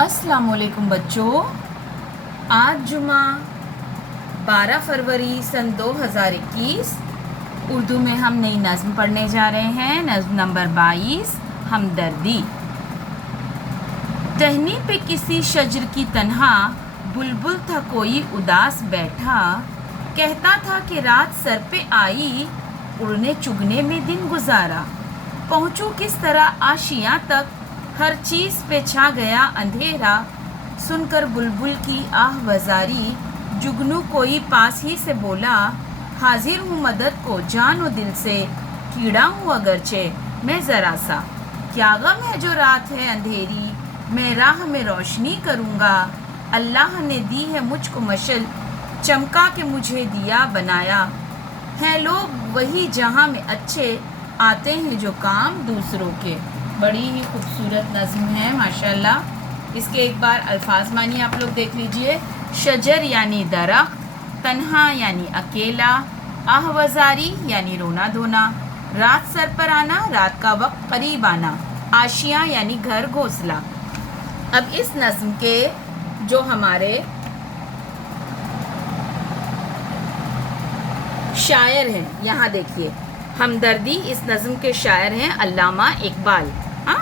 अस्सलाम वालेकुम बच्चों। आज जुमा 12 फरवरी सन 2021 उर्दू में हम नई नज़्म पढ़ने जा रहे हैं। नज़्म नंबर 22 हमदर्दी। टहनी पे किसी शजर की तन्हा बुलबुल था कोई उदास बैठा, कहता था कि रात सर पे आई उड़ने चुगने में दिन गुजारा। पहुँचूँ किस तरह आशियाँ तक, हर चीज़ पे छा गया अंधेरा। सुनकर बुलबुल की आह वजारी जुगनू कोई पास ही से बोला, हाजिर हूँ मदद को जानो दिल से, कीड़ा हूँ अगरचे मैं ज़रा सा। क्या गम है जो रात है अंधेरी, मैं राह में रोशनी करूँगा। अल्लाह ने दी है मुझको मशल, चमका के मुझे दिया बनाया। हैं लोग वही जहाँ में अच्छे, आते हैं जो काम दूसरों के। बड़ी ही खूबसूरत नज़्म है माशाल्लाह। इसके एक बार अल्फाज मानी आप लोग देख लीजिए। शजर यानी दरख्त, तन्हा यानी अकेला, आहवजारी यानी रोना धोना, रात सर पर आना रात का वक्त करीब आना, आशियाँ यानी घर घोंसला। अब इस नज़्म के जो हमारे शायर हैं, यहाँ देखिए, हमदर्दी इस नज़्म के शायर हैं अल्लामा इकबाल। हाँ,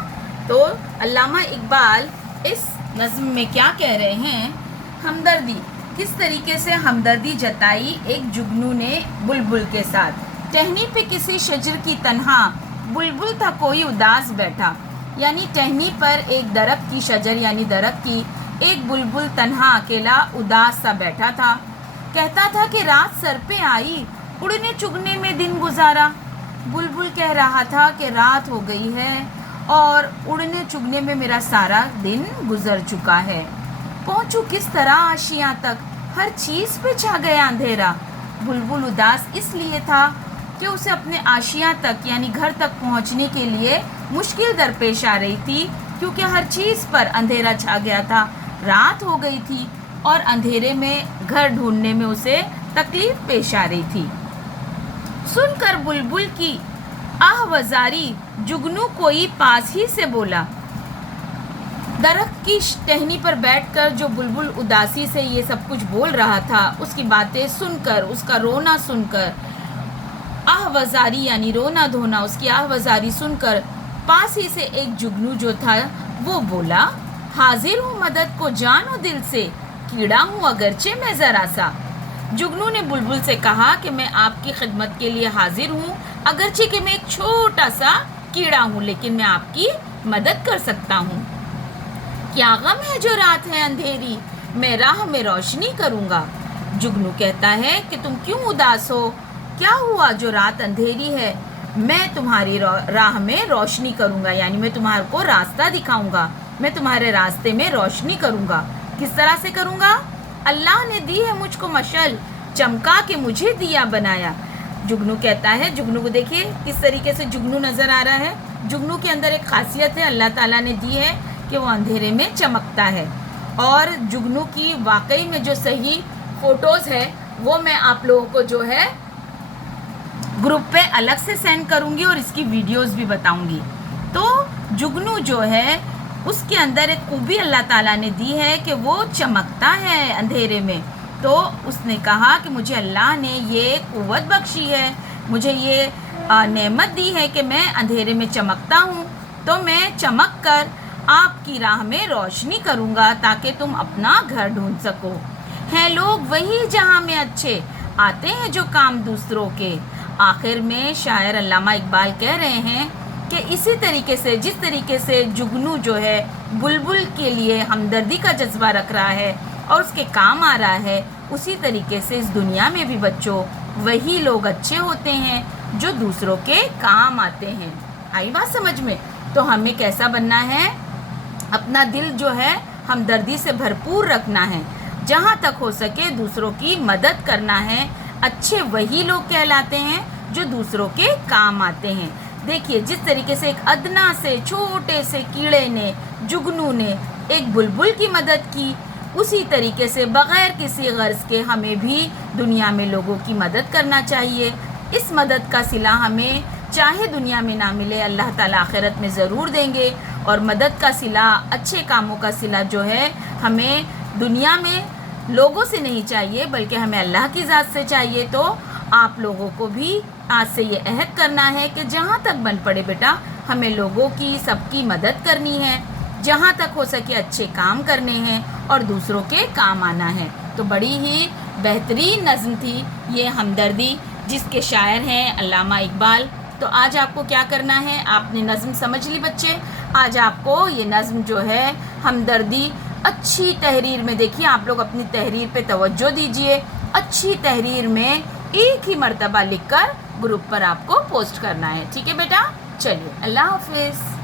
तो अल्लामा इकबाल इस नज़्म में क्या कह रहे हैं, हमदर्दी किस तरीके से हमदर्दी जताई एक जुगनू ने बुलबुल के साथ। टहनी पे किसी शजर की तन्हा बुलबुल था कोई उदास बैठा, यानी टहनी पर एक दरख्त की, शजर यानी दरख्त की, एक बुलबुल तन्हा अकेला उदास सा बैठा था। कहता था कि रात सर पे आई उड़ने चुगने में दिन गुजारा। बुलबुल कह रहा था कि रात हो गई है और उड़ने चुगने में मेरा सारा दिन गुजर चुका है। पहुँचूँ किस तरह आशियाँ तक, हर चीज़ पे छा गया अंधेरा। बुलबुल उदास इसलिए था कि उसे अपने आशियाँ तक यानी घर तक पहुँचने के लिए मुश्किल दरपेश आ रही थी, क्योंकि हर चीज़ पर अंधेरा छा गया था। रात हो गई थी और अंधेरे में घर ढूंढने में उसे तकलीफ पेश आ रही थी। सुनकर बुलबुल की आह वजारी जुगनू कोई पास ही से बोला। दरख्त की टहनी पर बैठकर जो बुलबुल उदासी से ये सब कुछ बोल रहा था, उसकी बातें सुनकर, उसका रोना सुनकर, आह वजारी यानी रोना धोना, उसकी आह वजारी सुनकर पास ही से एक जुगनू जो था वो बोला, हाजिर हूँ मदद को जानो दिल से, कीड़ा हूँ अगरचे मैं ज़रा सा। जुगनू ने बुलबुल से कहा कि मैं आपकी खिदमत के लिए हाजिर हूँ, अगरचे कि मैं एक छोटा सा कीड़ा हूँ, लेकिन मैं आपकी मदद कर सकता हूँ। क्या गम है जो रात है अंधेरी, मैं राह में रोशनी करूँगा। जुगनू कहता है कि तुम क्यों उदास हो, क्या हुआ जो रात अंधेरी है, मैं तुम्हारी राह में रोशनी करूँगा, यानी मैं तुम्हारे को रास्ता दिखाऊँगा, मैं तुम्हारे रास्ते में रोशनी करूँगा। किस तरह से करूँगा? अल्लाह ने दी है मुझको मशल, चमका के मुझे दिया बनाया। जुगनू कहता है, जुगनू को देखिए किस तरीके से जुगनू नज़र आ रहा है। जुगनू के अंदर एक खासियत है, अल्लाह ताला ने दी है कि वो अंधेरे में चमकता है। और जुगनू की वाकई में जो सही फ़ोटोज़ है वो मैं आप लोगों को जो है ग्रुप पे अलग से सेंड करूँगी और इसकी वीडियोस भी बताऊँगी। तो जुगनू जो है उसके अंदर एक खूबी अल्लाह ताला ने दी है कि वो चमकता है अंधेरे में। तो उसने कहा कि मुझे अल्लाह ने ये क़ुव्वत बख्शी है, मुझे ये नेमत दी है कि मैं अंधेरे में चमकता हूँ, तो मैं चमक कर आपकी राह में रोशनी करूँगा ताकि तुम अपना घर ढूंढ सको। हैं लोग वही जहाँ में अच्छे, आते हैं जो काम दूसरों के। आखिर में शायर अल्लामा इकबाल कह रहे हैं कि इसी तरीके से, जिस तरीके से जुगनू जो है बुलबुल के लिए हमदर्दी का जज्बा रख रहा है और उसके काम आ रहा है, उसी तरीके से इस दुनिया में भी बच्चों वही लोग अच्छे होते हैं जो दूसरों के काम आते हैं। आई बात समझ में? तो हमें कैसा बनना है, अपना दिल जो है हमदर्दी से भरपूर रखना है, जहाँ तक हो सके दूसरों की मदद करना है। अच्छे वही लोग कहलाते हैं जो दूसरों के काम आते हैं। देखिए जिस तरीके से एक अदना से छोटे से कीड़े ने, जुगनू ने एक बुलबुल की मदद की, उसी तरीके से बग़ैर किसी गर्ज के हमें भी दुनिया में लोगों की मदद करना चाहिए। इस मदद का सिला हमें चाहे दुनिया में ना मिले, अल्लाह ताला आखिरत में ज़रूर देंगे। اور مدد کا صلہ، اچھے کاموں کا صلہ جو ہے ہمیں دنیا میں لوگوں سے نہیں چاہیے بلکہ ہمیں اللہ کی ذات سے چاہیے. تو آپ لوگوں کو بھی آج سے یہ عہد کرنا ہے کہ جہاں تک بن پڑے بیٹا ہمیں لوگوں کی، سب کی مدد کرنی ہے، جہاں تک ہو سکے اچھے کام کرنے ہیں اور دوسروں کے کام آنا ہے. تو بڑی ہی بہترین نظم تھی یہ ہمدردی، جس کے شاعر ہیں علامہ اقبال. تو آج آپ کو کیا کرنا ہے، آپ نے نظم سمجھ لی بچے. آج آپ کو یہ نظم جو ہے ہمدردی اچھی تحریر میں، دیکھیے آپ لوگ اپنی تحریر پہ توجہ دیجئے، اچھی تحریر میں ایک ہی مرتبہ لکھ کر گروپ پر آپ کو پوسٹ کرنا ہے. ٹھیک ہے بیٹا، چلیے اللہ حافظ.